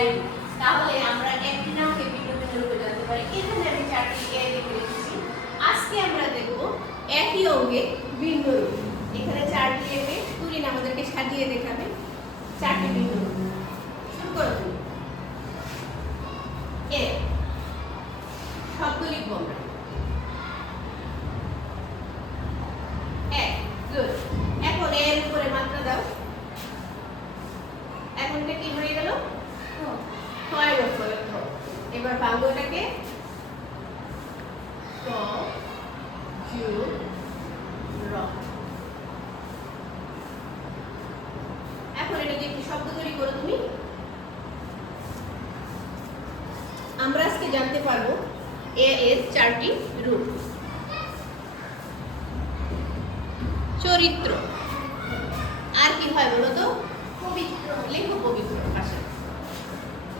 এর রূপ। তাহলে আমরা একটি নামকে ভিন্ন রূপে জানতে পারি। এখানে আমি চারটি এ লিখে রেখেছি। আজকে আমরা দেখব একই অঙ্গে ভিন্ন রূপ। এখানে চারটি এ তুরিন আমাদেরকে সাজিয়ে দেখাবে চারটি ভিন্ন রূপ। শুরু করো তুমি। এ শব্দ লিখবো আমরা। গুড। এখন এর উপরে মাত্রা দাও। এখন এটা কি হয়ে গেল? হয় উপরে ধ। এবার ভাঙো এটাকে। ক জু র। এখন এটা দিয়ে কি শব্দ তৈরি করো তুমি? আমরা আজকে জানতে পারবো এ এর চারটি রূপ। চরিত্র। আর কি হয় বলো তো? পবিত্র। লেখো পবিত্র পাশে।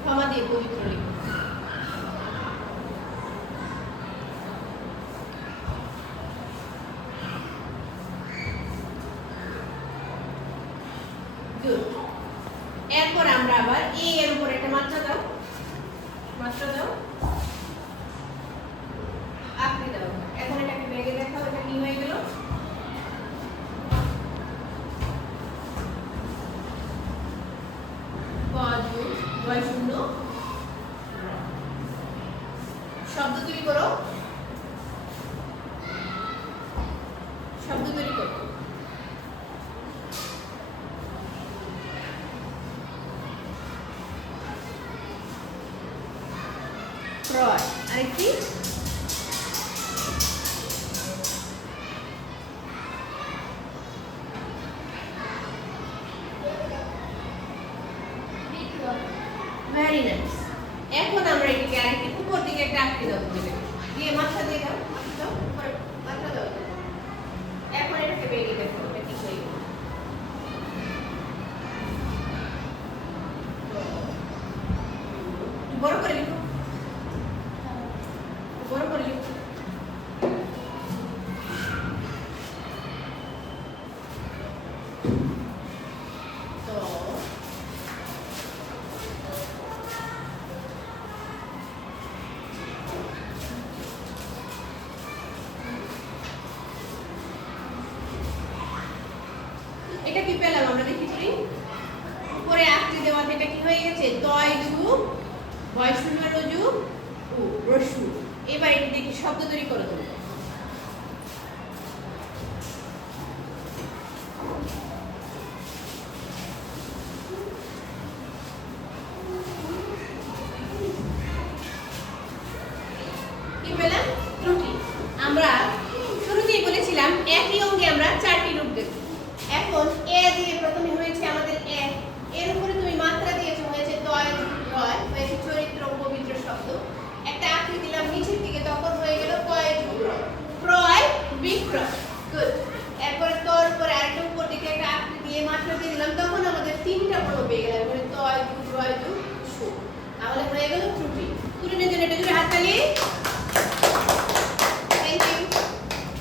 ক্ষমা দিয়ে পবিত্র লেখো। গুড। এরপর আমরা আবার এ এর উপর একটা মাত্রা দাও। মাত্রা দাও। আকৃতি দাও। এখন এটাকে ভেঙে দেখাও, এটা কি হয়ে গেল? শূন্য শব্দ তৈরি করো। শব্দ তৈরি করো। প্রয়। আরেকটি ভেরি নাইস। এখন আমরা এটাকে আরেকটি উপর দিকে একটা আকৃতি দাও দিবে। দিয়ে মাথা দিয়ে দাও, মাথা দাও, উপরে মাথা দাও। এখন এটাকে বেরিয়ে দেখো এটা কি হয়ে গেল। বড় করে লিখো, বড় করে লিখো। এটা কি পেলাম আমরা দেখি করি। উপরে আকৃতি দেওয়াতে এটা কি হয়ে গেছে? তয় যুগ বয় শূন্য রজু উ রসু। এবার এটা দেখি শব্দ তৈরি করো তুমি। কি পেলাম? ত্রুটি। আমরা শুরুতেই বলেছিলাম একই অঙ্গে আমরা চারটি রূপ দেখব। এখন এ দিয়ে প্রথমে হয়েছে আমাদের এ, এর উপরে তুমি মাত্রা দিয়েছো, হয়েছে তয় রয়, হয়েছে চরিত্র পবিত্র শব্দ। একটা আকৃতি দিলাম নিচের দিকে, তখন হয়ে গেল কয় রয়, প্রয় বিক্রয়। গুড। এরপরে তর উপরে আরেকটা উপর দিকে একটা আকৃতি দিয়ে মাত্রা দিয়ে দিলাম, তখন আমাদের তিনটা বর্ণ পেয়ে গেলাম, মানে তয় রয় সু। তাহলে হয়ে গেল ত্রুটি। ত্রুটির জন্য এটা জুড়ে হাততালি।